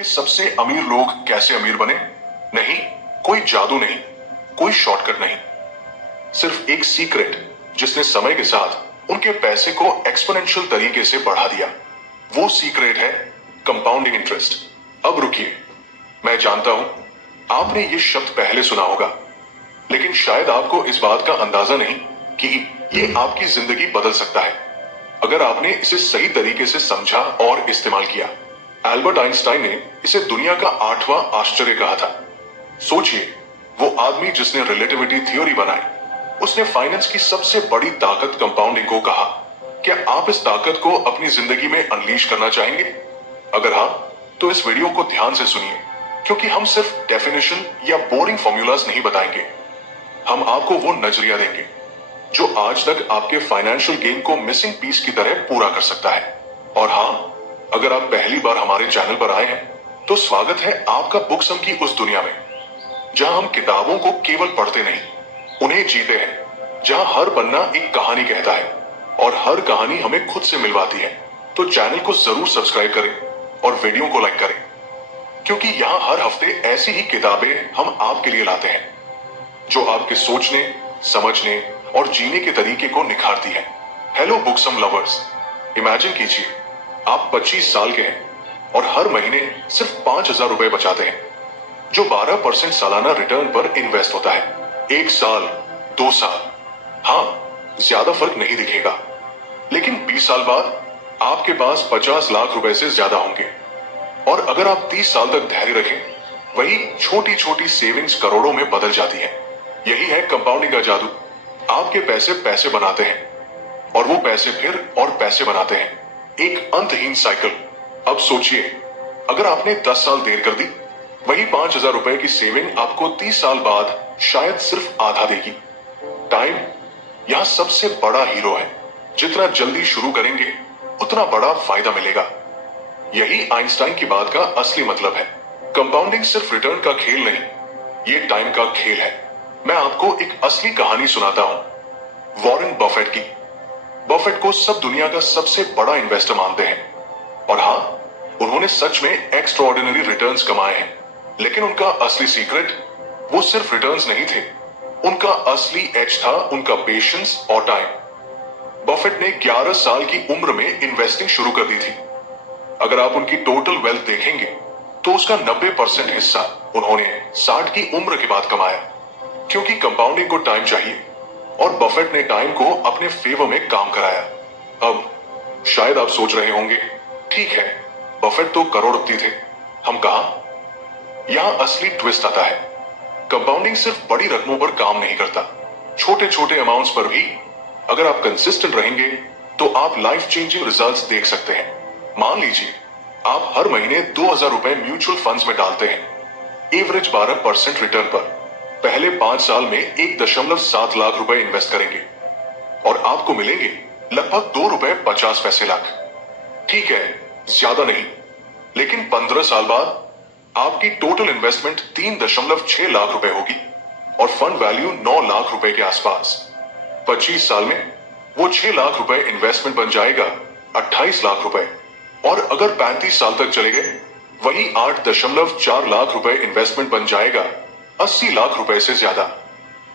कि सबसे अमीर लोग कैसे अमीर बने? नहीं, कोई जादू नहीं, कोई शॉर्टकट नहीं, सिर्फ एक सीक्रेट जिसने समय के साथ उनके पैसे को एक्सपोनेंशियल तरीके से बढ़ा दिया। वो सीक्रेट है कंपाउंडिंग इंटरेस्ट। अब रुकिए, मैं जानता हूं आपने ये शब्द पहले सुना होगा, लेकिन शायद आपको इस बात का अंदाजा नहीं कि ये आपकी जिंदगी बदल सकता है अगर आपने इसे सही तरीके से समझा और इस्तेमाल किया। एल्बर्ट आइंस्टाइन ने इसे दुनिया का 8वां आश्चर्य कहा था। सोचिए, वो आदमी जिसने रिलेटिविटी थ्योरी बनाई, उसने फाइनेंस की सबसे बड़ी ताकत कंपाउंडिंग को कहा। क्या आप इस ताकत को अपनी जिंदगी में अनलीश करना चाहेंगे? अगर हाँ, तो इस वीडियो को ध्यान से सुनिए, क्योंकि हम सिर्फ डेफिनेशन या बोरिंग फॉर्मूलाज नहीं बताएंगे। हम आपको वो नजरिया देंगे जो आज तक आपके फाइनेंशियल गेम को मिसिंग पीस की तरह पूरा कर सकता है। और हाँ, अगर आप पहली बार हमारे चैनल पर आए हैं, तो स्वागत है आपका बुकसम की उस दुनिया में जहां हम किताबों को केवल पढ़ते नहीं, उन्हें जीते हैं, जहां हर पन्ना एक कहानी कहता है और हर कहानी हमें खुद से मिलवाती है। तो चैनल को जरूर सब्सक्राइब करें और वीडियो को लाइक करें, क्योंकि यहाँ हर हफ्ते ऐसी ही किताबें हम आपके लिए लाते हैं जो आपके सोचने, समझने और जीने के तरीके को निखारती है। हेलो बुकसम लवर्स, इमेजिन कीजिए आप 25 साल के हैं और हर महीने सिर्फ 5,000 रुपए बचाते हैं, जो 12% सालाना रिटर्न पर इन्वेस्ट होता है। 1 साल, 2 साल, हाँ, ज्यादा फर्क नहीं दिखेगा, लेकिन 20 साल बाद आपके पास 50 लाख रुपए से ज्यादा होंगे। और अगर आप 30 साल तक धैर्य रखें, वही छोटी छोटी सेविंग्स करोड़ों में बदल जाती है। यही है कंपाउंडिंग का जादू। आपके पैसे पैसे बनाते हैं और वो पैसे फिर और पैसे बनाते हैं, एक अंतहीन साइकिल। अब सोचिए, अगर आपने 10 साल देर कर दी, वही 5,000 रुपए की सेविंग आपको 30 साल बाद शायद सिर्फ आधा देगी। टाइम यहां सबसे बड़ा हीरो है। जितना जल्दी शुरू करेंगे, उतना बड़ा फायदा मिलेगा। यही आइंस्टाइन की बात का असली मतलब है। कंपाउंडिंग सिर्फ रिटर्न का खेल नहीं, ये टाइम का खेल है। मैं आपको एक असली कहानी सुनाता हूं, वॉरेन बफेट की। बफेट को सब दुनिया का सबसे बड़ा इन्वेस्टर मानते हैं, और हाँ, उन्होंने सच में एक्स्ट्राऑर्डिनरी रिटर्न्स कमाए हैं। लेकिन उनका असली सीक्रेट वो सिर्फ रिटर्न्स नहीं थे, उनका असली एज था उनका पेशेंस और टाइम। बफेट ने 11 साल की उम्र में इन्वेस्टिंग शुरू कर दी थी। अगर आप उनकी टोटल वेल्थ देखेंगे, तो उसका 90% हिस्सा उन्होंने 60 की उम्र के बाद कमाया, क्योंकि कंपाउंडिंग को टाइम चाहिए और बफेट ने टाइम को अपने फेवर में काम कराया। अब शायद आप सोच रहे होंगे, ठीक है, बफेट तो करोड़पति थे, हम कहां? यहां असली ट्विस्ट आता है। कंपाउंडिंग सिर्फ बड़ी रकमों पर काम नहीं करता, छोटे छोटे अमाउंट्स पर भी अगर आप कंसिस्टेंट रहेंगे, तो आप लाइफ चेंजिंग रिजल्ट्स देख सकते हैं। मान लीजिए आप हर महीने 2,000 रुपए म्यूचुअल फंड्स में डालते हैं, एवरेज 12% रिटर्न पर। पहले 5 साल में 1.7 लाख रुपए इन्वेस्ट करेंगे और आपको मिलेंगे लगभग 2 रुपए 50 पैसे लाख। ठीक है, ज्यादा नहीं, लेकिन 15 साल बाद आपकी टोटल इन्वेस्टमेंट 3.6 लाख रुपए होगी और फंड वैल्यू 9 लाख रुपए के आसपास। 25 साल में वो 6 लाख रुपए इन्वेस्टमेंट बन जाएगा 28 लाख रुपए, और अगर 35 साल तक चले गए, वही 8.4 लाख रुपए इन्वेस्टमेंट बन जाएगा 80 लाख रुपए से ज्यादा।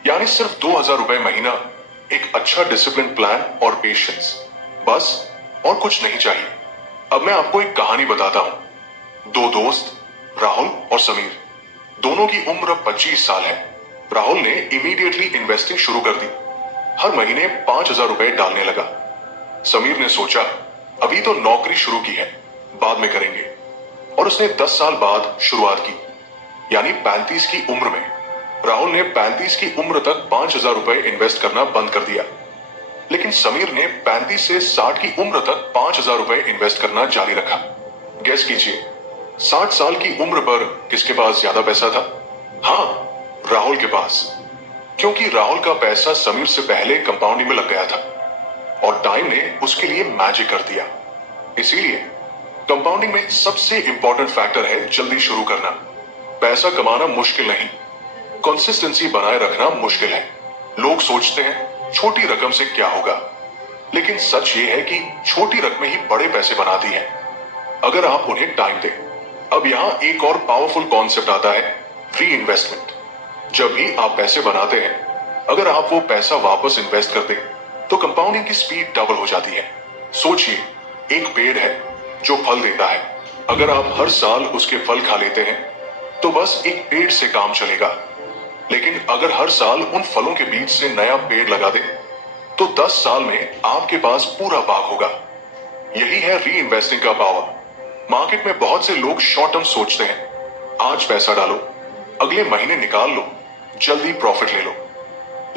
यानी सिर्फ 2,000 रुपए महीना, एक अच्छा डिसिप्लिन प्लान और पेशेंस, बस, और कुछ नहीं चाहिए। अब मैं आपको एक कहानी बताता हूं। 2 दोस्त, राहुल और समीर, दोनों की उम्र 25 साल है। राहुल ने इमीडिएटली इन्वेस्टिंग शुरू कर दी, हर महीने 5,000 रुपए डालने लगा। समीर ने सोचा, अभी तो नौकरी शुरू की है, बाद में करेंगे, और उसने 10 साल बाद शुरुआत की, यानी 35 की उम्र में। राहुल ने 35 की उम्र तक 5,000 रुपए इन्वेस्ट करना बंद कर दिया, लेकिन समीर ने 35 से 60 की उम्र तक 5,000 रुपए इन्वेस्ट करना जारी रखा। गेस कीजिए, 60 साल की उम्र पर किसके पास ज्यादा पैसा था? हाँ, राहुल के पास, क्योंकि राहुल का पैसा समीर से पहले कंपाउंडिंग में लग गया था और टाइम ने उसके लिए मैजिक कर दिया। इसीलिए कंपाउंडिंग में सबसे इंपॉर्टेंट फैक्टर है जल्दी शुरू करना। पैसा कमाना मुश्किल नहीं, कंसिस्टेंसी बनाए रखना मुश्किल है। लोग सोचते हैं छोटी रकम से क्या होगा, लेकिन सच ये है कि छोटी रकमें ही बड़े पैसे बनाती हैं, अगर आप उन्हें टाइम दें। अब यहां एक और पावरफुल कॉन्सेप्ट आता है, री इन्वेस्टमेंट। जब भी आप पैसे बनाते हैं, अगर आप वो पैसा वापस इन्वेस्ट करते तो कंपाउंडिंग की स्पीड डबल हो जाती है। सोचिए, एक पेड़ है जो फल देता है। अगर आप हर साल उसके फल खा लेते हैं तो बस एक पेड़ से काम चलेगा। लेकिन अगर हर साल उन फलों के बीच से नया पेड़ लगा दे तो 10 साल में आपके पास पूरा बाग होगा। यही है री इन्वेस्टिंग का पावर। मार्केट में बहुत से लोग शॉर्ट टर्म सोचते हैं, आज पैसा डालो, अगले महीने निकाल लो, जल्दी प्रॉफिट ले लो।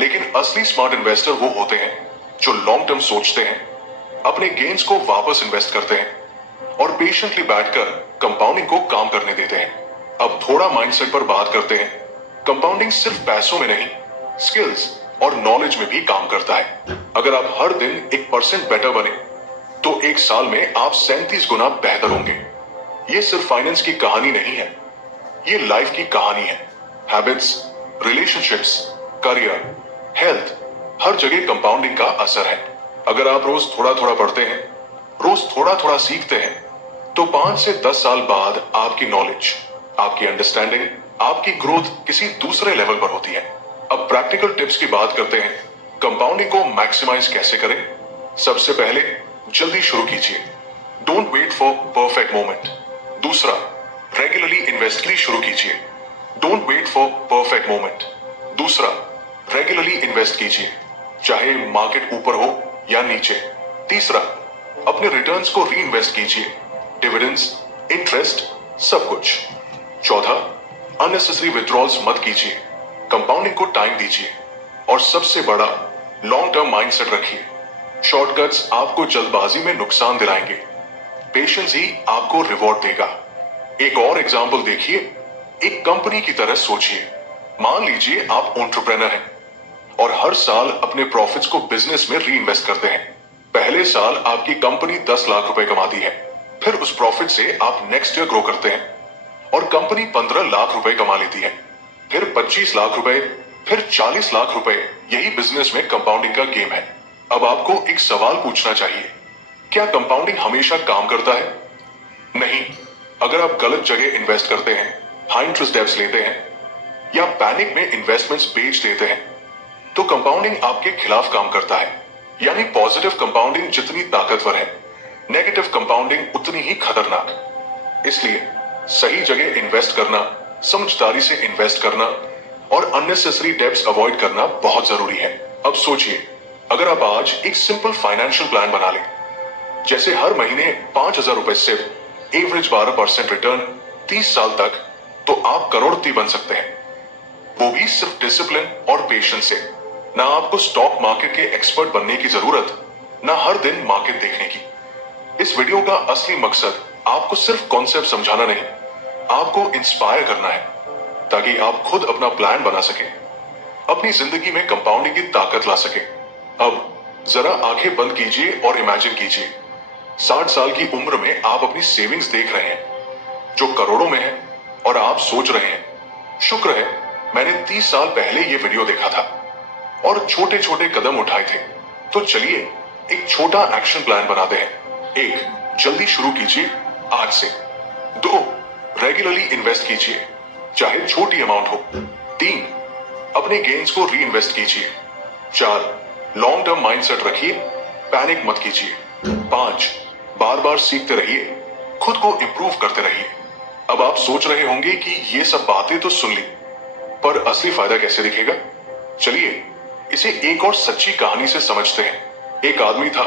लेकिन असली स्मार्ट इन्वेस्टर वो होते हैं जो लॉन्ग टर्म सोचते हैं, अपने गेन्स को वापस इन्वेस्ट करते हैं और पेशेंटली बैठकर कंपाउंडिंग को काम करने देते हैं। अब थोड़ा माइंडसेट पर बात करते हैं। कंपाउंडिंग सिर्फ पैसों में नहीं, स्किल्स और नॉलेज में भी काम करता है। अगर आप हर दिन 1% बेटर बने तो एक साल में आप 37 गुना बेहतर होंगे। ये सिर्फ फाइनेंस की कहानी नहीं है, ये लाइफ की कहानी है। हैबिट्स, रिलेशनशिप्स, करियर, हेल्थ, हर जगह कंपाउंडिंग का असर है। अगर आप रोज थोड़ा थोड़ा पढ़ते हैं, रोज थोड़ा थोड़ा सीखते हैं, तो 5 से 10 साल बाद आपकी नॉलेज, आपकी अंडरस्टैंडिंग, आपकी ग्रोथ किसी दूसरे लेवल पर होती है। अब प्रैक्टिकल टिप्स की बात करते हैं। कंपाउंडिंग को मैक्सिमाइज कैसे करें? सबसे पहले जल्दी शुरू कीजिए, don't wait for perfect moment. दूसरा, रेगुलरली इन्वेस्ट शुरू कीजिए, don't wait for perfect moment. दूसरा, रेगुलरली इन्वेस्ट कीजिए, चाहे मार्केट ऊपर हो या नीचे। तीसरा, अपने रिटर्न्स को री इन्वेस्ट कीजिए, डिविडेंड्स, इंटरेस्ट, सब कुछ। चौथा, अननेसेसरी विथड्रॉल्स मत कीजिए, कंपाउंडिंग को टाइम दीजिए। और सबसे बड़ा, लॉन्ग टर्म माइंडसेट रखिए। शॉर्टकट्स आपको जल्दबाजी में नुकसान दिलाएंगे, पेशेंस ही आपको रिवॉर्ड देगा। एक और एग्जांपल देखिए, एक कंपनी की तरह सोचिए। मान लीजिए आप एंटरप्रेन्योर हैं और हर साल अपने प्रॉफिट्स को बिजनेस में री इन्वेस्ट करते हैं। पहले साल आपकी कंपनी 10 लाख रुपए कमाती है, फिर उस प्रॉफिट से आप नेक्स्ट ईयर ग्रो करते हैं और कंपनी 15 लाख रुपए कमा लेती है, फिर 25 लाख रुपए, फिर 40 लाख रुपए। यही बिजनेस में कंपाउंडिंग का गेम है। अब आपको एक सवाल पूछना चाहिए, क्या कंपाउंडिंग हमेशा काम करता है? नहीं। अगर आप गलत जगह इन्वेस्ट करते हैं, हाई इंटरेस्ट डेब्ट्स लेते हैं या पैनिक में इन्वेस्टमेंट्स बेच देते हैं, तो कंपाउंडिंग आपके खिलाफ काम करता है। यानी पॉजिटिव कंपाउंडिंग जितनी ताकतवर है, नेगेटिव कंपाउंडिंग उतनी ही खतरनाक। इसलिए सही जगह इन्वेस्ट करना, समझदारी से इन्वेस्ट करना और अननेसेसरी डेब्ट्स अवॉइड करना बहुत जरूरी है। अब सोचिए, अगर आप आज एक सिंपल फाइनेंशियल प्लान बना लें, जैसे हर महीने 5,000 रुपए सिर्फ, एवरेज 12% रिटर्न 30 साल तक, तो आप करोड़पति बन सकते हैं। वो भी सिर्फ डिसिप्लिन और पेशेंस से। ना आपको स्टॉक मार्केट के एक्सपर्ट बनने की जरूरत, ना हर दिन मार्केट देखने की। इस वीडियो का असली मकसद आपको सिर्फ कॉन्सेप्ट समझाना नहीं, आपको इंस्पायर करना है, ताकि आप खुद अपना प्लान बना सके, अपनी जिंदगी में कंपाउंडिंग की ताकत ला सके। अब जरा आंखें बंद कीजिए और इमेजिन कीजिए, 60 साल की उम्र में आप अपनी सेविंग्स देख रहे हैं जो करोड़ों में है, और आप सोच रहे हैं, शुक्र है मैंने 30 साल पहले ये वीडियो देखा था और छोटे छोटे कदम उठाए थे। तो चलिए एक छोटा एक्शन प्लान बनाते हैं। 1, जल्दी शुरू कीजिए आज से। 2, रेगुलरली इन्वेस्ट कीजिए, चाहे छोटी अमाउंट हो। 3, अपने गेन्स को री इन्वेस्ट कीजिए। 4, लॉन्ग टर्म माइंडसेट रखिए, पैनिक मत कीजिए। 5, बार बार सीखते रहिए, खुद को इंप्रूव करते रहिए। अब आप सोच रहे होंगे कि ये सब बातें तो सुन ली, पर असली फायदा कैसे दिखेगा? चलिए इसे एक और सच्ची कहानी से समझते हैं। एक आदमी था,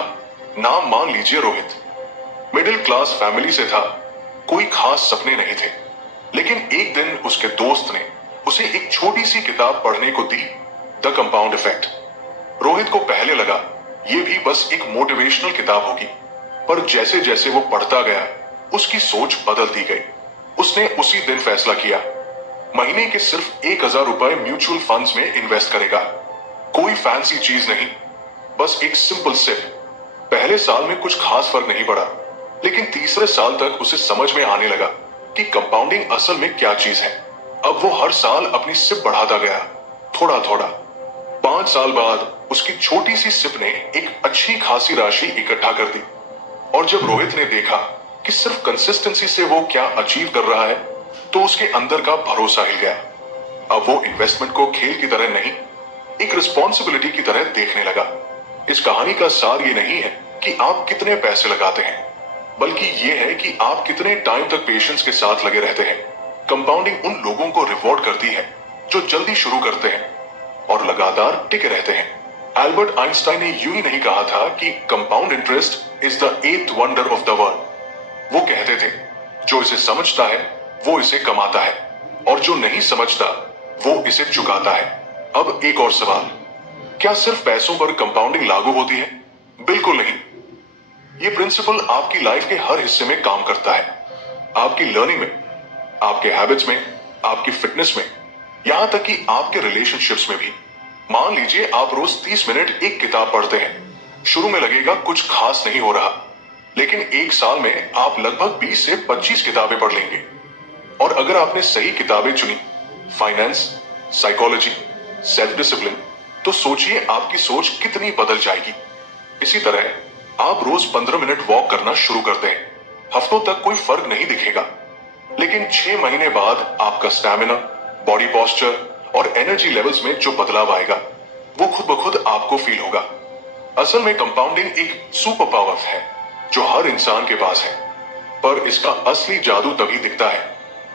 नाम मान लीजिए रोहित। मिडिल क्लास फैमिली से था, कोई खास सपने नहीं थे। लेकिन एक दिन उसके दोस्त ने उसे एक छोटी सी किताब पढ़ने को दी, द कंपाउंड इफेक्ट। रोहित को पहले लगा ये भी बस एक मोटिवेशनल किताब होगी, पर जैसे जैसे वो पढ़ता गया उसकी सोच बदलती गई। उसने उसी दिन फैसला किया, महीने के सिर्फ 1,000 रुपए म्यूचुअल फंड्स में इन्वेस्ट करेगा। कोई फैंसी चीज नहीं, बस एक सिंपल सिप। पहले साल में कुछ खास फर्क नहीं पड़ा, लेकिन तीसरे साल तक उसे समझ में आने लगा कि कंपाउंडिंग असल में क्या चीज है। अब वो हर साल अपनी सिप बढ़ाता गया, थोड़ा थोड़ा। 5 साल बाद उसकी छोटी सी सिप ने एक अच्छी खासी राशि इकट्ठा कर दी। और जब रोहित ने देखा कि सिर्फ कंसिस्टेंसी से वो क्या अचीव कर रहा है, तो उसके अंदर का भरोसा हिल गया। अब वो इन्वेस्टमेंट को खेल की तरह नहीं, एक रिस्पॉन्सिबिलिटी की तरह देखने लगा। इस कहानी का सार ये नहीं है कि आप कितने पैसे लगाते हैं, बल्कि ये है कि आप कितने टाइम तक पेशेंस के साथ लगे रहते हैं। कंपाउंडिंग उन लोगों को रिवॉर्ड करती है जो जल्दी शुरू करते हैं और लगातार टिके रहते हैं। एल्बर्ट आइंस्टाइन ने यूं ही नहीं कहा था कि compound interest is the eighth wonder of the world. वो कहते थे, जो इसे समझता है वो इसे कमाता है, और जो नहीं समझता वो इसे चुकाता है। अब एक और सवाल, क्या सिर्फ पैसों पर कंपाउंडिंग लागू होती है? बिल्कुल नहीं। ये प्रिंसिपल आपकी लाइफ के हर हिस्से में काम करता है। आपकी लर्निंग में, आपके हैबिट्स में, आपकी फिटनेस में, यहां तक कि आपके रिलेशनशिप्स में भी। मान लीजिए आप रोज 30 मिनट एक किताब पढ़ते हैं। शुरू में लगेगा कुछ खास नहीं हो रहा, लेकिन एक साल में आप लगभग 20 से 25 किताबें पढ़ लेंगे। और अगर आपने सही किताबें चुनी, फाइनेंस, साइकोलॉजी, सेल्फ डिसिप्लिन, तो सोचिए आपकी सोच कितनी बदल जाएगी। इसी तरह आप रोज 15 मिनट वॉक करना शुरू करते हैं। हफ्तों तक कोई फर्क नहीं दिखेगा, लेकिन 6 महीने बाद आपका स्टैमिना, बॉडी पोस्चर और एनर्जी लेवल्स में जो बदलाव आएगा, वो खुद ब खुद आपको फील होगा। असल में कंपाउंडिंग एक सुपर पावर है जो हर इंसान के पास है, पर इसका असली जादू तभी दिखता है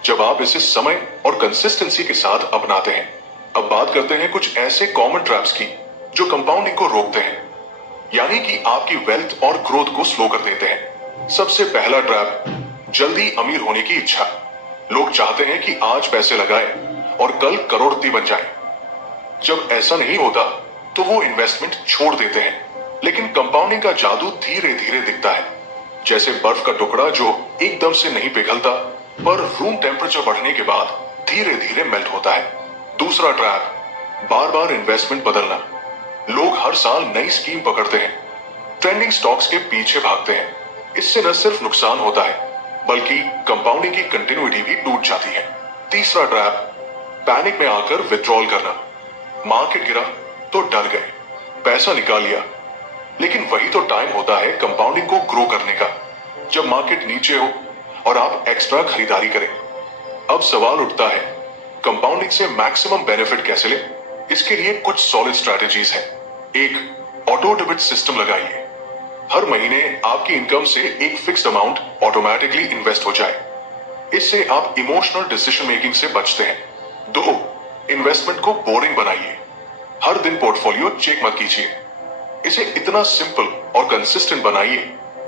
जब आप इसे समय और कंसिस्टेंसी के साथ अपनाते हैं। अब बात करते हैं कुछ ऐसे कॉमन ट्रैप्स की जो कंपाउंडिंग को रोकते हैं, यानी कि आपकी वेल्थ और ग्रोथ को स्लो कर देते हैं। सबसे पहला ट्रैप, जल्दी अमीर होने की इच्छा। लोग चाहते हैं कि आज पैसे लगाएं और कल करोड़पति बन जाएं। जब ऐसा नहीं होता तो वो इन्वेस्टमेंट छोड़ देते हैं। लेकिन कंपाउंडिंग का जादू धीरे धीरे दिखता है, जैसे बर्फ का टुकड़ा जो एकदम से नहीं पिघलता, पर रूम टेम्परेचर बढ़ने के बाद धीरे धीरे मेल्ट होता है। दूसरा ट्रैप, बार बार इन्वेस्टमेंट बदलना। लोग हर साल नई स्कीम पकड़ते हैं, ट्रेंडिंग स्टॉक्स के पीछे भागते हैं। इससे न सिर्फ नुकसान होता है, बल्कि कंपाउंडिंग की कंटिन्यूटी भी टूट जाती है। तीसरा ट्रैप, पैनिक में आकर विथड्रॉल करना। मार्केट गिरा तो डर गए, पैसा निकाल लिया, लेकिन वही तो टाइम होता है कंपाउंडिंग को ग्रो करने का, जब मार्केट नीचे हो और आप एक्स्ट्रा खरीदारी करें। अब सवाल उठता है, कंपाउंडिंग से मैक्सिमम बेनिफिट कैसे ले? इसके लिए कुछ सॉलिड स्ट्रैटेजीज हैं। एक, ऑटो डेबिट सिस्टम लगाइए। हर महीने आपकी इनकम से एक फिक्स्ड अमाउंट ऑटोमेटिकली इन्वेस्ट हो जाए। इससे आप इमोशनल डिसीजन मेकिंग से बचते हैं। दो, इन्वेस्टमेंट को बोरिंग बनाइए। हर दिन पोर्टफोलियो चेक मत कीजिए। इसे इतना सिंपल और कंसिस्टेंट बनाइए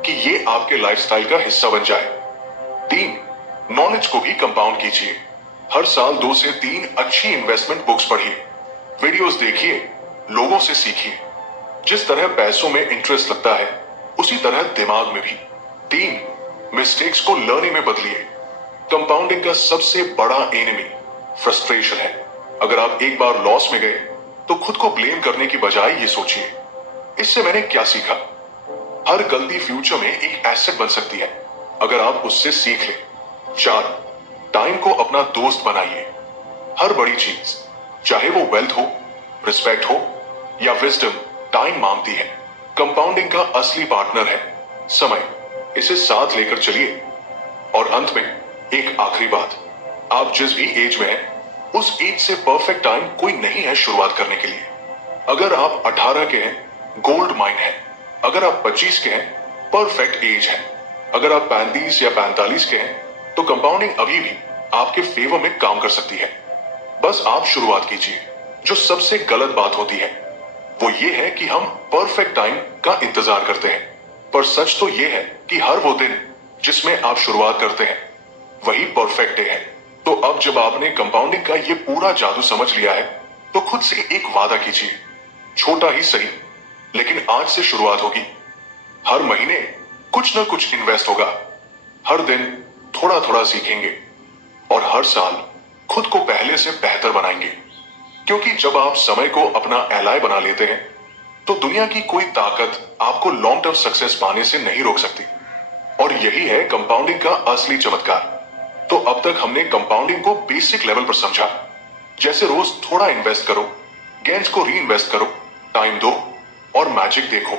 कि ये आपके लाइफस्टाइल का हिस्सा बन जाए। तीन, नॉलेज को भी कंपाउंड कीजिए। हर साल 2 से 3 अच्छी इन्वेस्टमेंट बुक्स पढ़िए, वीडियोस देखिए, लोगों से सीखिए। जिस तरह पैसों में इंटरेस्ट लगता है, उसी तरह दिमाग में भी। तीन, मिस्टेक्स को लर्निंग में बदलिए। कंपाउंडिंग का सबसे बड़ा एनिमी फ्रस्ट्रेशन है। अगर आप एक बार लॉस में गए तो खुद को ब्लेम करने की बजाय ये सोचिए, इससे मैंने क्या सीखा? हर गलती फ्यूचर में एक एसेट बन सकती है अगर आप उससे सीख लें। 4, टाइम को अपना दोस्त बनाइए। हर बड़ी चीज, चाहे वो वेल्थ हो, रिस्पेक्ट हो या विजडम, टाइम मांगती है। कंपाउंडिंग का असली पार्टनर है समय। इसे साथ लेकर चलिए। और अंत में एक आखिरी बात, आप जिस भी एज में हैं, उस एज से परफेक्ट टाइम कोई नहीं है शुरुआत करने के लिए। अगर आप 18 के हैं, गोल्ड माइन है। अगर आप 25 के हैं, परफेक्ट एज है। अगर आप 35 या 45 के हैं, तो कंपाउंडिंग अभी भी आपके फेवर में काम कर सकती है। बस आप शुरुआत कीजिए। जो सबसे गलत बात होती है वो ये है कि हम परफेक्ट टाइम का इंतजार करते हैं, पर सच तो ये है कि हर वो दिन जिसमें आप शुरुआत करते हैं वही परफेक्ट डे है। तो अब जब आपने कंपाउंडिंग का ये पूरा जादू समझ लिया है, तो खुद से एक वादा कीजिए, छोटा ही सही, लेकिन आज से शुरुआत होगी। हर महीने कुछ ना कुछ इन्वेस्ट होगा, हर दिन थोड़ा थोड़ा सीखेंगे और हर साल खुद को पहले से बेहतर बनाएंगे। क्योंकि जब आप समय को अपना एलाय बना लेते हैं, तो दुनिया की कोई ताकत आपको लॉन्ग टर्म सक्सेस पाने से नहीं रोक सकती। और यही है कंपाउंडिंग का असली चमत्कार। तो अब तक हमने कंपाउंडिंग को बेसिक लेवल पर समझा, जैसे रोज थोड़ा इन्वेस्ट करो, गेन्स को री इन्वेस्ट करो, टाइम दो और मैजिक देखो।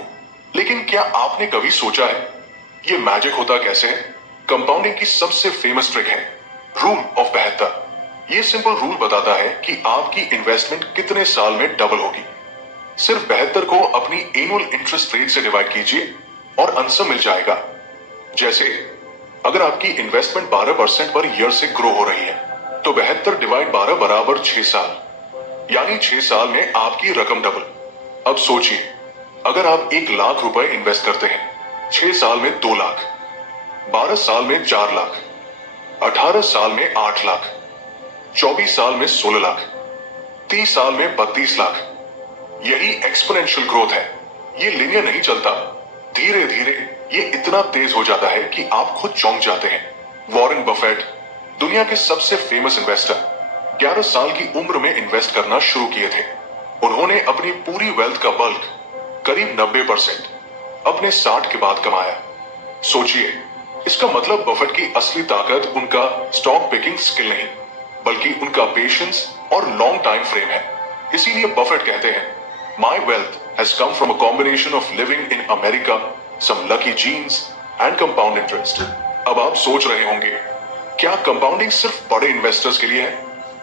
लेकिन क्या आपने कभी सोचा है ये मैजिक होता कैसे है? कंपाउंडिंग की सबसे फेमस ट्रिक है रूल ऑफ 72। ये सिंपल रूल बताता है कि आपकी इन्वेस्टमेंट कितने साल में डबल होगी। सिर्फ 72 को अपनी एनुअल इंटरेस्ट रेट से डिवाइड कीजिए और आंसर मिल जाएगा। जैसे अगर आपकी इन्वेस्टमेंट 12% पर ईयर से ग्रो हो रही है तो 72 डिवाइड 12 बराबर 6 साल, यानी 6 साल में आपकी रकम डबल। अब सोचिए, अगर आप 1 लाख रुपए इन्वेस्ट करते हैं 6 साल में 2 लाख, 12 साल में 4 लाख, 18 साल में 8 लाख, 24 साल में 16 लाख, 30 साल में 32 लाख। यही एक्सपोनेंशियल ग्रोथ है। ये लिनियर नहीं चलता, धीरे धीरे ये इतना तेज हो जाता है कि आप खुद चौंक जाते हैं। वॉरेन बफेट, दुनिया के सबसे फेमस इन्वेस्टर, 11 साल की उम्र में इन्वेस्ट करना शुरू किए थे। उन्होंने अपनी पूरी वेल्थ का बल्क, करीब 90%, अपने 60 के बाद कमाया। सोचिए, इसका मतलब बफेट की असली ताकत उनका स्टॉक पिकिंग स्किल नहीं, बल्कि उनका पेशेंस और लॉन्ग टाइम फ्रेम है। इसीलिए बफेट कहते हैं, My wealth has come from a combination of living in America, some lucky genes and compound interest। अब आप सोच रहे होंगे, क्या कंपाउंडिंग सिर्फ बड़े इन्वेस्टर्स के लिए है?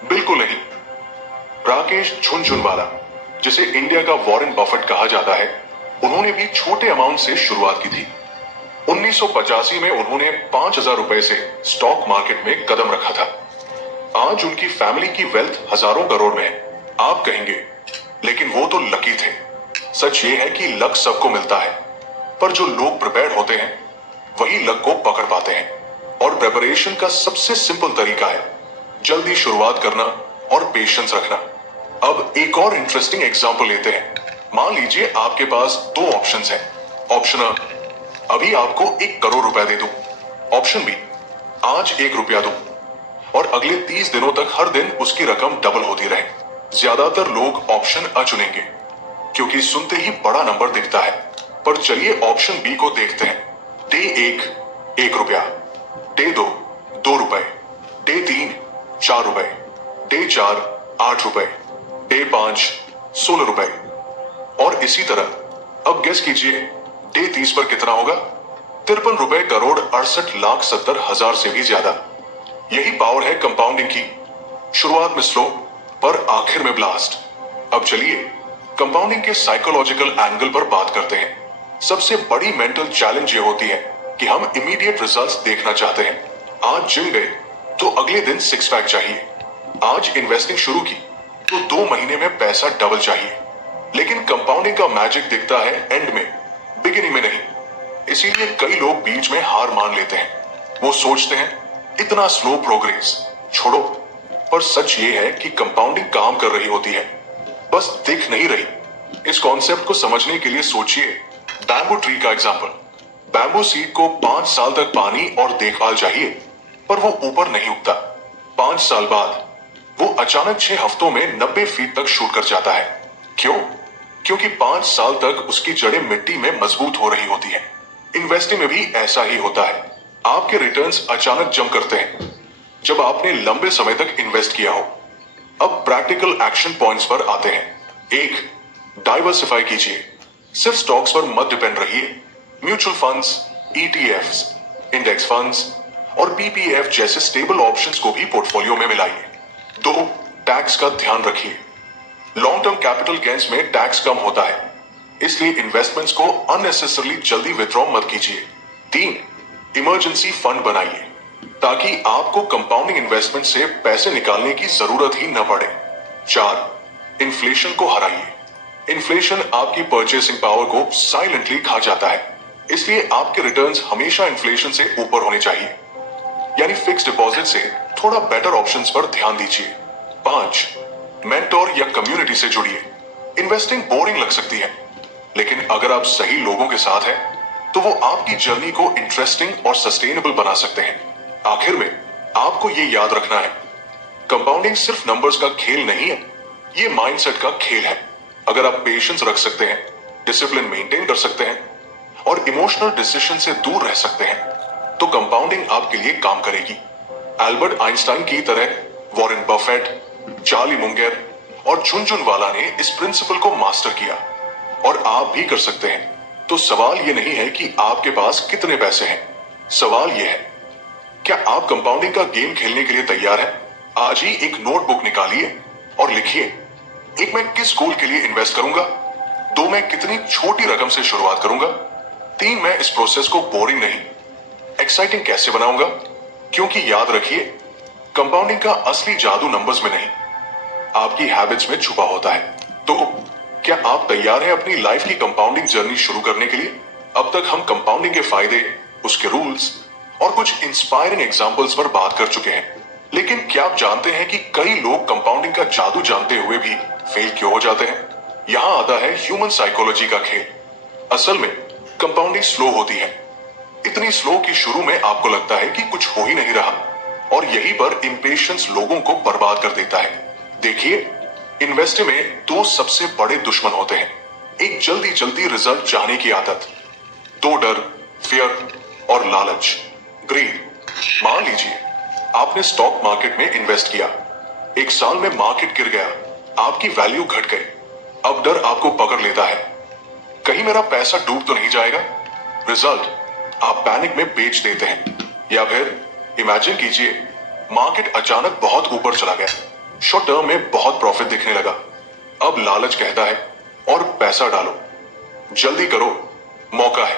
बिल्कुल नहीं। राकेश झुनझुनवाला, जिसे इंडिया का वॉरेन बफेट कहा जाता है, उन्होंने भी छोटे अमाउंट से शुरुआत की थी। 1985 में उन्होंने 5,000 रुपए से स्टॉक मार्केट में कदम रखा था। आज उनकी फैमिली की वेल्थ हजारों करोड़ में है। आप कहेंगे, लेकिन वो तो लकी थे। सच ये है कि लक सबको मिलता है, पर जो लोग प्रिपेयर्ड होते हैं वही लक को पकड़ पाते हैं। और प्रिपरेशन का सबसे सिंपल तरीका है जल्दी शुरुआत करना और पेशेंस रखना। अब एक और इंटरेस्टिंग एग्जांपल लेते हैं। मान लीजिए आपके पास 2 ऑप्शंस हैं। ऑप्शन A, अभी आपको 1 करोड़ रुपए दे दूं। ऑप्शन B, आज 1 रुपया दूं और अगले 30 दिनों तक हर दिन उसकी रकम डबल होती रहे। ज्यादातर लोग ऑप्शन A चुनेंगे क्योंकि सुनते ही बड़ा नंबर दिखता है। पर चलिए ऑप्शन B को देखते हैं। डे 1 1 रुपया, डे 2 2 रुपए, डे 3 4 रुपए, डे 4 8 रुपए, डे 5 16 रुपए और इसी तरह। अब गेस कीजिए डे 30 पर कितना होगा? 53 रुपए करोड़ 68,70,000 से भी ज्यादा। यही पावर है कंपाउंडिंग की। शुरुआत में स्लो पर आखिर में ब्लास्ट। अब चलिए कंपाउंडिंग के साइकोलॉजिकल एंगल पर बात करते हैं। सबसे बड़ी मेंटल चैलेंज ये होती है कि हम इमीडिएट रिजल्ट्स देखना चाहते हैं। आज जिम गए तो अगले दिन 6 पैक चाहिए। आज इन्वेस्टिंग शुरू की तो 2 महीने में पैसा डबल चाहिए। लेकिन कंपाउंडिंग का मैजिक दिखता है एंड में, बिगिनिंग में नहीं। इसीलिए कई लोग बीच में हार मान लेते हैं। वो सोचते हैं इतना स्लो प्रोग्रेस, छोड़ो। पर सच ये है कि कंपाउंडिंग काम कर रही होती है, बस दिख नहीं रही। इस कॉन्सेप्ट को समझने के लिए सोचिए बैम्बू ट्री का एग्जांपल। बैम्बू सीड को 5 साल तक पानी और देखभाल चाहिए, पर वो ऊपर नहीं उगता। 5 साल बाद वो अचानक 6 हफ्तों में 90 फीट तक शूट कर जाता है। क्यों? क्योंकि 5 साल तक उसकी जड़ें मिट्टी में मजबूत हो रही होती है। इन्वेस्टिंग में भी ऐसा ही होता है। आपके रिटर्न्स अचानक जंप करते हैं जब आपने लंबे समय तक इन्वेस्ट किया हो। अब प्रैक्टिकल एक्शन पॉइंट्स पर आते हैं। 1, डाइवर्सिफाई कीजिए। सिर्फ स्टॉक्स पर मत डिपेंड रहिए। Mutual funds, ETFs, index funds और PPF जैसे स्टेबल ऑप्शंस को भी पोर्टफोलियो में मिलाइए। 2, टैक्स का ध्यान रखिए। लॉन्ग टर्म कैपिटल गेन्स में टैक्स कम होता है, इसलिए इन्वेस्टमेंट्स को अननेसेसरली जल्दी विथड्रॉ मत कीजिए। 3, इमरजेंसी फंड बनाइए ताकि आपको कंपाउंडिंग इन्वेस्टमेंट से पैसे निकालने की जरूरत ही न पड़े। 4, इन्फ्लेशन को हराइए। इन्फ्लेशन आपकी परचेसिंग पावर को साइलेंटली खा जाता है, इसलिए आपके रिटर्न्स हमेशा इन्फ्लेशन से ऊपर होने चाहिए। यानी फिक्स डिपॉजिट से थोड़ा बेटर ऑप्शंस पर ध्यान दीजिए। 5, मेंटोर या कम्युनिटी से जुड़िए। इन्वेस्टिंग बोरिंग लग सकती है, लेकिन अगर आप सही लोगों के साथ हैं तो वो आपकी जर्नी को इंटरेस्टिंग और सस्टेनेबल बना सकते हैं। आखिर में आपको ये याद रखना है, कंपाउंडिंग सिर्फ नंबर्स का खेल नहीं है, ये माइंडसेट का खेल है। अगर आप पेशेंस रख सकते हैं, डिसिप्लिन मेंटेन कर सकते हैं और इमोशनल डिसीजन से दूर रह सकते हैं, तो कंपाउंडिंग आपके लिए काम करेगी। एल्बर्ट आइंस्टाइन की तरह वॉरेन बफेट, चार्ली मुंगर और झुनझुनवाला ने इस प्रिंसिपल को मास्टर किया, और आप भी कर सकते हैं। तो सवाल ये नहीं है कि आपके पास कितने पैसे हैं, सवाल ये है क्या आप कंपाउंडिंग का गेम खेलने के लिए तैयार हैं? आज ही एक नोटबुक निकालिए और लिखिए, एक, मैं किस गोल के लिए इन्वेस्ट करूंगा। दो, मैं कितनी छोटी रकम से शुरुआत करूंगा। तीन, मैं इस प्रोसेस को बोरिंग नहीं, एक्साइटिंग कैसे बनाऊंगा। क्योंकि याद रखिए, कंपाउंडिंग का असली जादू नंबर्स में नहीं, आपकी हैबिट्स में छुपा होता है। तो क्या आप तैयार हैं अपनी लाइफ की कंपाउंडिंग जर्नी शुरू करने के लिए? अब तक हम कंपाउंडिंग के फायदे, उसके रूल्स और कुछ इंस्पायरिंग एग्जांपल्स पर बात कर चुके हैं। लेकिन क्या आप जानते हैं कि कई लोग कंपाउंडिंग का जादू जानते हुए भी फेल क्यों हो जाते हैं? यहां आता है ह्यूमन साइकोलॉजी का खेल। असल में कंपाउंडिंग स्लो होती है, इतनी स्लो कि शुरू में आपको लगता है कि कुछ हो ही नहीं रहा, और यहीं पर इंपेशेंस लोगों को बर्बाद कर देता है। देखिए, इन्वेस्टिंग में दो सबसे बड़े दुश्मन होते हैं। एक, जल्दी जल्दी रिजल्ट चाहने की आदत। दो, डर, फियर और लालच, ग्रीड। मान लीजिए आपने स्टॉक मार्केट में इन्वेस्ट किया, एक साल में मार्केट गिर गया, आपकी वैल्यू घट गई। अब डर आपको पकड़ लेता है, कहीं मेरा पैसा डूब तो नहीं जाएगा। रिजल्ट, आप पैनिक में बेच देते हैं। या फिर इमेजिन कीजिए, मार्केट अचानक बहुत ऊपर चला गया, शॉर्ट टर्म में बहुत प्रॉफिट दिखने लगा। अब लालच कहता है और पैसा डालो, जल्दी करो, मौका है।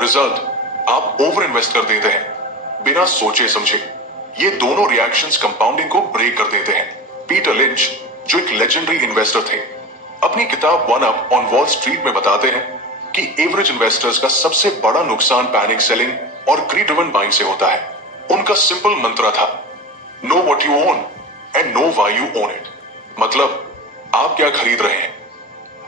रिजल्ट, आप ओवर इन्वेस्ट कर देते हैं बिना सोचे समझे। ये दोनों रिएक्शंस कंपाउंडिंग को ब्रेक कर देते हैं। पीटर लिंच, जो एक लेजेंडरी इन्वेस्टर थे, अपनी किताब one up on wall street में बताते हैं कि एवरेज इन्वेस्टर्स का सबसे बड़ा नुकसान पैनिक सेलिंग और ग्रीड ड्रिवन बाइंग से होता है। उनका सिंपल मंत्र था, know what you own and know why you own it. मतलब, आप क्या खरीद रहे हैं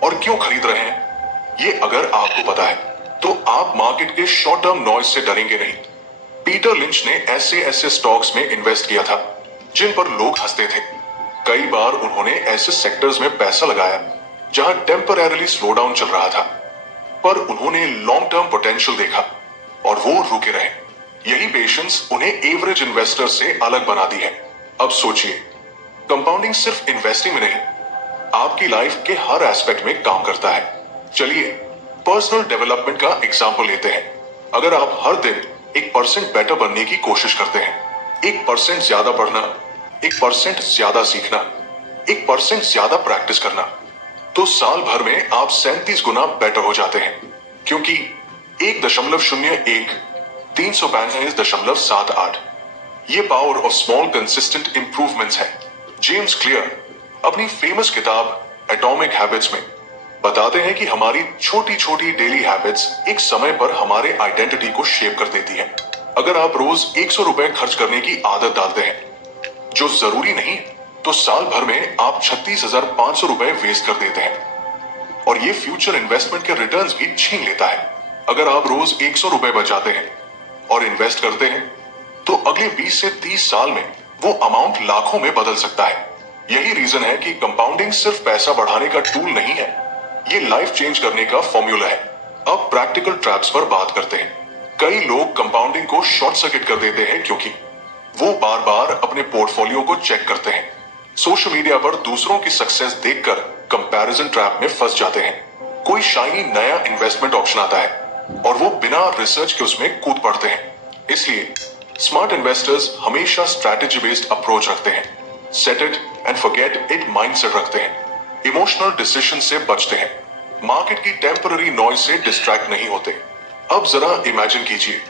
और क्यों खरीद रहे हैं, ये अगर आपको पता है तो आप मार्केट के शॉर्ट टर्म नॉइज से डरेंगे नहीं। पीटर लिंच ने ऐसे ऐसे स्टॉक्स में इन्वेस्ट किया था जिन पर लोग हंसते थे। कई बार उन्होंने ऐसे सेक्टर्स में पैसा लगाया जहां टेम्परेरीली स्लो डाउन चल रहा था, पर उन्होंने लॉन्ग टर्म पोटेंशियल देखा और वो रुके रहे। यही पेशेंस उन्हें एवरेज इन्वेस्टर से अलग बनाती है। अब सोचिए, कंपाउंडिंग सिर्फ इन्वेस्टिंग में नहीं, आपकी लाइफ के हर एस्पेक्ट में काम करता है। चलिए पर्सनल डेवलपमेंट का एग्जांपल लेते हैं। अगर आप हर दिन 1% बेटर बनने की कोशिश करते हैं, 1% ज्यादा पढ़ना, 1% ज्यादा सीखना, 1% ज्यादा प्रैक्टिस करना, तो साल भर में आप 37 गुना बेटर हो जाते हैं। क्योंकि 1.01 365.78 ये power of small consistent improvements है। जेम्स क्लियर अपनी फेमस किताब एटॉमिक हैबिट्स में बताते हैं कि हमारी छोटी छोटी डेली हैबिट्स एक समय पर हमारे आइडेंटिटी को शेप कर देती है। अगर आप रोज 100 रुपए खर्च करने की आदत डालते हैं, जो जरूरी नहीं, तो साल भर में आप 36,500 रुपए वेस्ट कर देते हैं, और ये फ्यूचर इन्वेस्टमेंट के रिटर्न्स भी छीन लेता है। अगर आप रोज 100 रुपए बचाते हैं और इन्वेस्ट करते हैं, तो अगले 20 से 30 साल में वो अमाउंट लाखों में बदल सकता है। यही रीजन है कि कंपाउंडिंग सिर्फ पैसा बढ़ाने का टूल नहीं है, ये लाइफ चेंज करने का फॉर्मूला है। अब प्रैक्टिकल ट्रैप्स पर बात करते हैं। कई लोग कंपाउंडिंग को शॉर्ट सर्किट कर देते हैं क्योंकि वो बार बार अपने पोर्टफोलियो को चेक करते हैं, सोशल मीडिया पर दूसरों की सक्सेस देखकर कंपैरिजन ट्रैप में फंस जाते हैं। कोई शाइनी नया इन्वेस्टमेंट ऑप्शन आता है और वो बिना रिसर्च के उसमें कूद पड़ते हैं। इसलिए स्मार्ट इन्वेस्टर्स हमेशा स्ट्रैटेजी बेस्ड अप्रोच रखते हैं, set it and forget it mindset रखते हैं, इमोशनल डिसीजन से बचते हैं, मार्केट की टेम्पररी नॉइज से डिस्ट्रैक्ट नहीं होते। अब जरा इमेजिन कीजिए,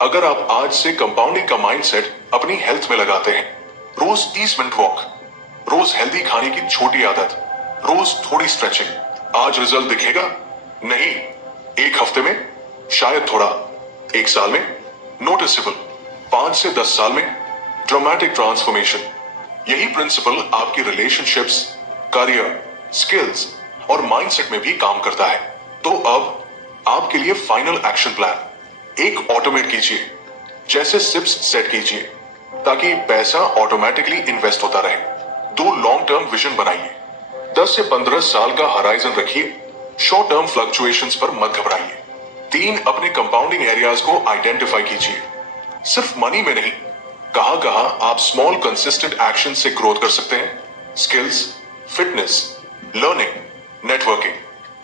अगर आप आज से कंपाउंडिंग का माइंडसेट अपनी हेल्थ में लगाते हैं, रोज 30 मिनट वॉक, रोज हेल्दी खाने की छोटी आदत, रोज थोड़ी स्ट्रेचिंग, आज रिजल्ट दिखेगा? नहीं, एक हफ्ते में, शायद थोड़ा, एक साल में नोटिसेबल, 5 से 10 साल में ड्रामेटिक ट्रांसफॉर्मेशन। यही प्रिंसिपल आपकी रिलेशनशिप्स, करियर, स्किल्स और माइंडसेट में भी काम करता है। तो अब आपके लिए फाइनल एक्शन प्लान, एक ऑटोमेट कीजिए, जैसे सिप्स सेट कीजिए ताकि पैसा ऑटोमेटिकली इन्वेस्ट होता रहे। 2, लॉन्ग टर्म विजन बनाइए, 10 से 15 साल का हराइजन रखिए, शॉर्ट टर्म फ्लक्चुएशंस पर मत घबराइए। 3, अपने कंपाउंडिंग एरियाज को आइडेंटिफाई कीजिए, सिर्फ मनी में नहीं, कहां कहां आप स्मॉल कंसिस्टेंट एक्शन से ग्रोथ कर सकते हैं। स्किल्स, फिटनेस, लर्निंग, नेटवर्किंग,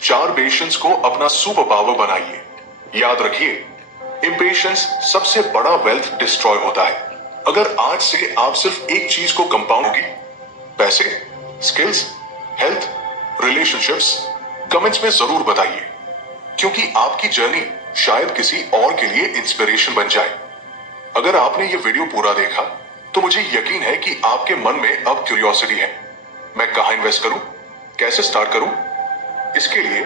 4 बेशंस को अपना सुपर पावर बनाइए। याद रखिए, इम्पेशंस सबसे बड़ा वेल्थ डिस्ट्रॉय होता है। अगर आज से आप सिर्फ एक चीज को कंपाउंड होगी, पैसे, स्किल्स, हेल्थ, रिलेशनशिप्स, कमेंट्स में जरूर बताइए, क्योंकि आपकी जर्नी शायद किसी और के लिए इंस्पिरेशन बन जाए। अगर आपने ये वीडियो पूरा देखा तो मुझे यकीन है कि आपके मन में अब क्यूरियोसिटी है, मैं कहां इन्वेस्ट करूं, कैसे स्टार्ट करूं। इसके लिए